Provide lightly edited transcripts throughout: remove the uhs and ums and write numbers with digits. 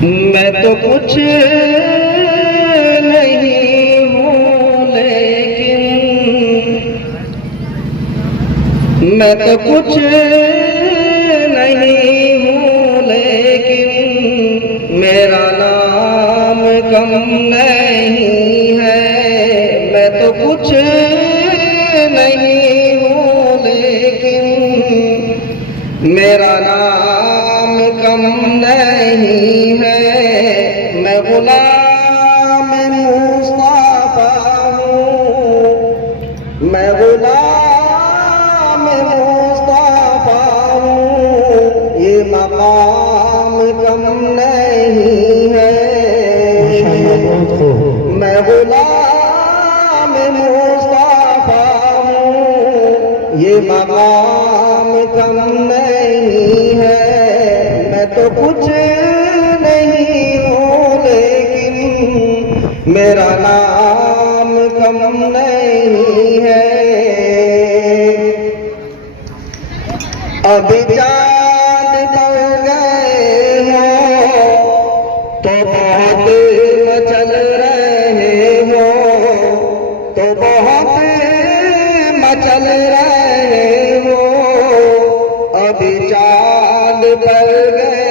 मैं तो कुछ नहीं हूँ लेकिन मैं तो कुछ नहीं हूँ लेकिन मेरा नाम कम नहीं है। मैं तो कुछ नहीं हूँ लेकिन मेरा नाम कम नहीं है। मैं गुलाम मुस्तफा हूँ, मैं गुलाम मुस्तफा हूँ। ये मकाम कम नहीं है। मैं गुलाम मुस्तफा हूँ, ये मकाम कम नहीं है। मैं तो कुछ नहीं हूँ लेकिन मेरा नाम कम नहीं है। अभी चांद पड़ गए हो तो बहुत मचल रहे हो, तो बहुत मचल रहे हो। अभी चांद पड़ गए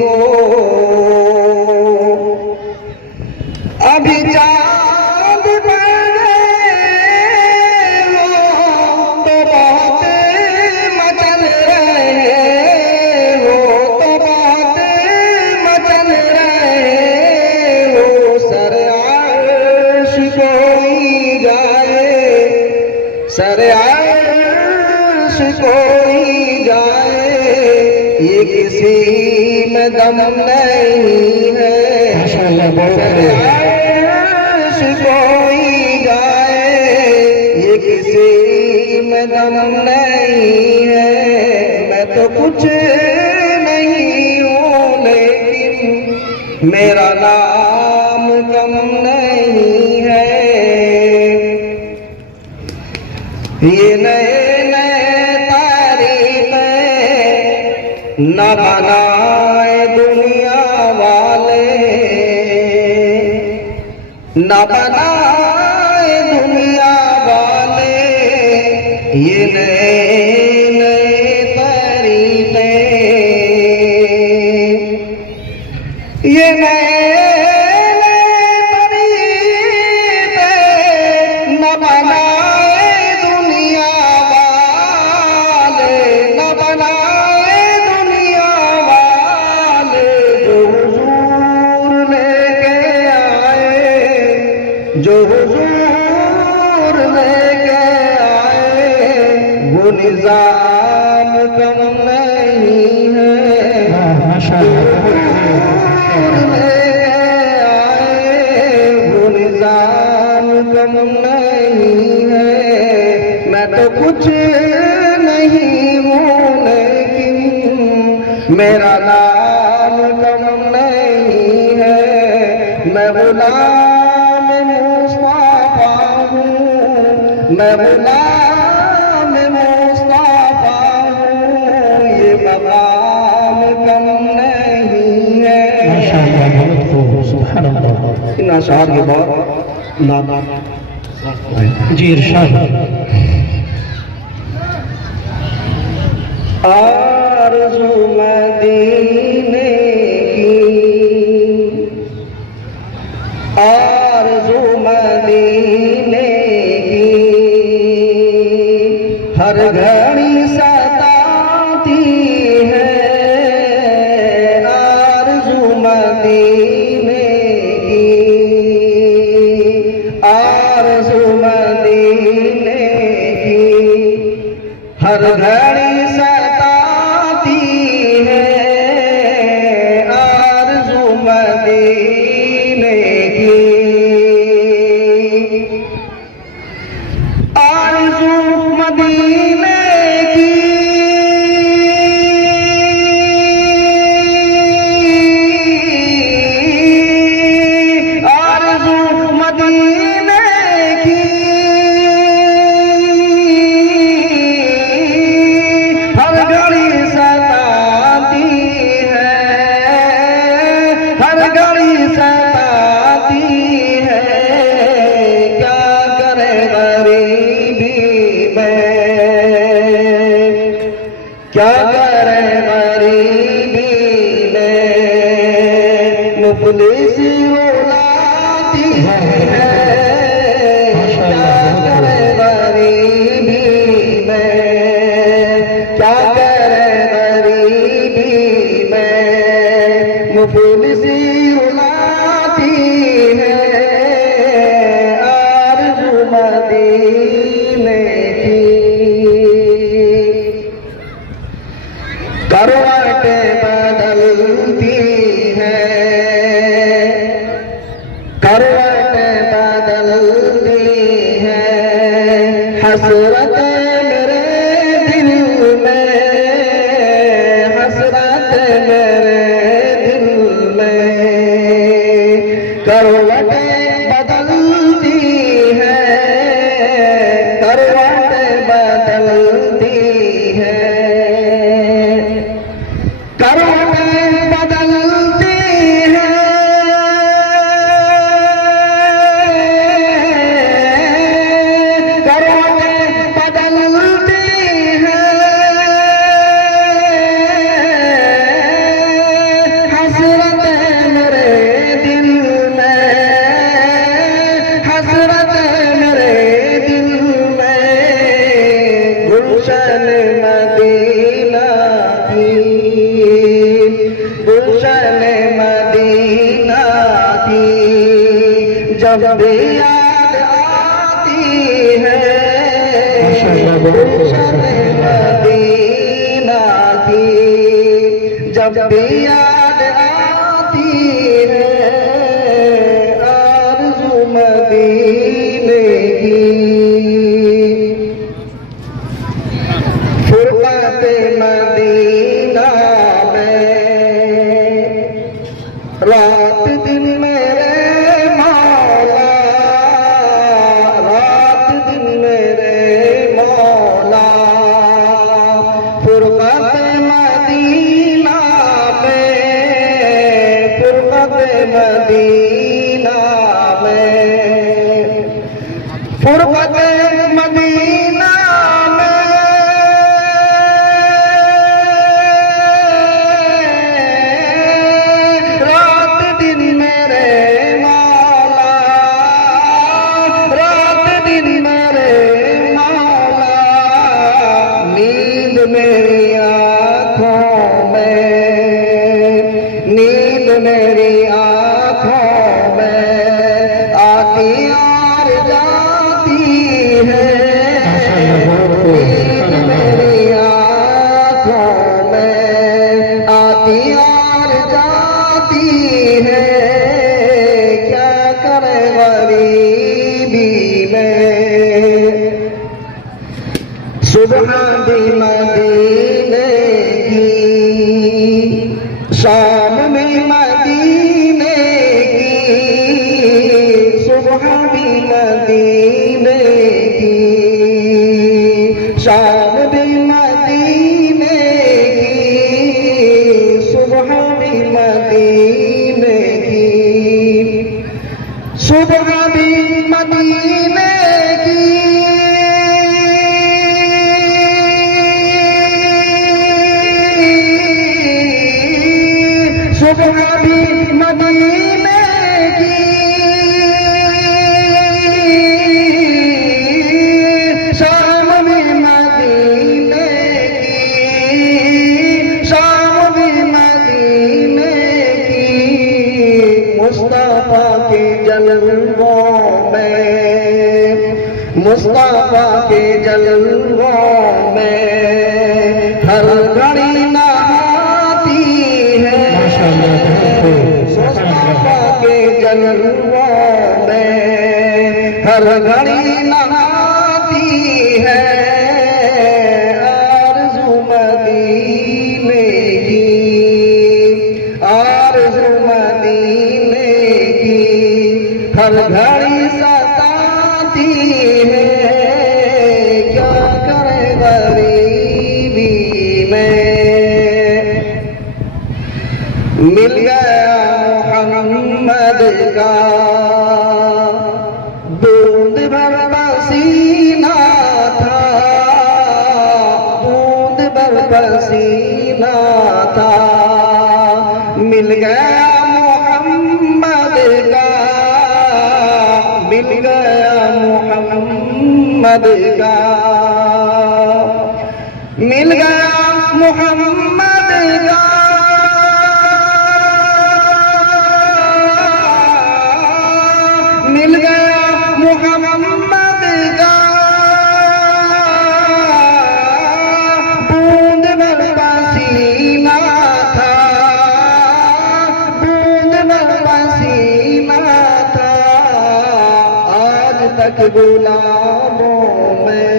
हो, अभी चांद पड़ गए हो तो बहुत मचल रहे हो, तो बहुत मचल रहे हो। सर अर्श कोई जाए, सर अर्श कोई जाए, ये किसी में दम नहीं है। सर अर्श कोई जाए, ये किसी में दम नहीं है। मैं तो कुछ नहीं हूँ लेकिन मेरा नाम कम नहीं है। ये नए नए तारीखें न बनाए दुनिया वाले, न बनाए दुनिया वाले। ये नए नए तरीके, ये नए तरीके न बनाए दुनिया वाले, न बनाए दुनिया वाले। जो हुजूर लेके आए, जो हुजूर लेके आए, वो निजाम कम नहीं है। हुजूर लेके आए, वो निजाम कम नहीं है। मैं तो कुछ नहीं हूँ लेकिन मेरा नाम कम नहीं है। मैं गुलाम मुस्तफा हूँ, मैं गुलाम मुस्तफा हूँ। ये मकाम कम नहीं है। इन अशआर के बाद जी इरशाद। आरज़ू मदीने की, आरज़ू मदीने की हर घड़ी सताती है। आरज़ू मदीने की, आरज़ू मदीने की हर घड़ी सताती है। घड़ी सताती है, क्या करे गरीबी में, क्या करे गरीबी में, मुफलिस रुलाती है, क्या करे गरीबी में, क्या करे गरीबी में, मुफलिस रुलाती है, आरज़ू मदीने की। करवटें बदलती है, करवटें बदलती है, हसरत मेरे दिल में, हसरत मेरे दिल में, करवटें बदलती है, करवटें बदलती है, करवटें बदलती है, करवटें बदलती है, हसरत मेरे दिल में, हसरत मेरे दिल में, गुलशन मदीना की, गुलशन मदीना की, जब भी याद आती है, गुलशन मदीना की, जब भी याद आती है, आरज़ू मदीने की। फुरक़त मदीना में, रात दिन मेरे मौला, रात दिन मेरे मौला, फुरक़त मदीना में, फुरक़त मदीना में, फुरक़त मदीना मेरी आँखों में, नींद मेरी आँखों में आती और जाती है, नींद मेरी आँखों में आती और जाती है, क्या करे गरीबी में। सुबह भी मदीने की, शाम भी मदीने की, सुबह भी मदीने की, शाम भी मदीने की, सुबह भी मदीने की, सुबह भी मदीने की, सुबह भी मदीने की, शाम भी मदीने की, शाम भी मदीने की, मुस्तफा के जलवों में, मुस्तफा के जलवों में हर घड़ी नहाती है, मुस्तफा के जलवों में हर घड़ी नहाती है, आरज़ू मदीने की, आरज़ू मदीने की, हर घड़ी सताती है, क्या करे गरीबी में। मिल गया मोहम्मद का बूंद भर पसीना था, बूंद भर पसीना था, मिल गया मोहम्मद का, मिल गया मोहम्मद का, मिल गया मोहम्मद का, मिल गया मोहम्मद का, बूंद भर पसीना था, बूंद भर पसीना था, आज तक गुलाबों में,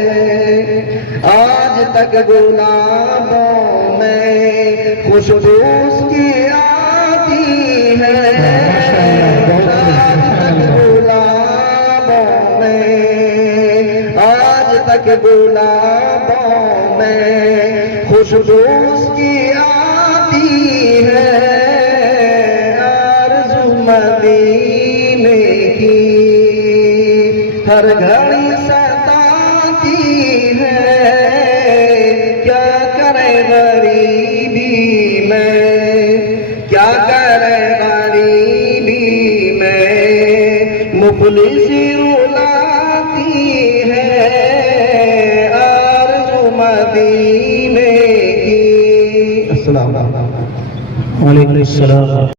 आज तक गुलाबों में खुशबू उसकी आती है, तक गुलाबों में खुशबू उसकी आती है, आरज़ू मदीने की हर घड़ी सताती है, क्या करे गरीबी में, क्या करे गरीबी में, मुखलिसी रुलाती है मदीने की। अस्सलाम वालेकुम।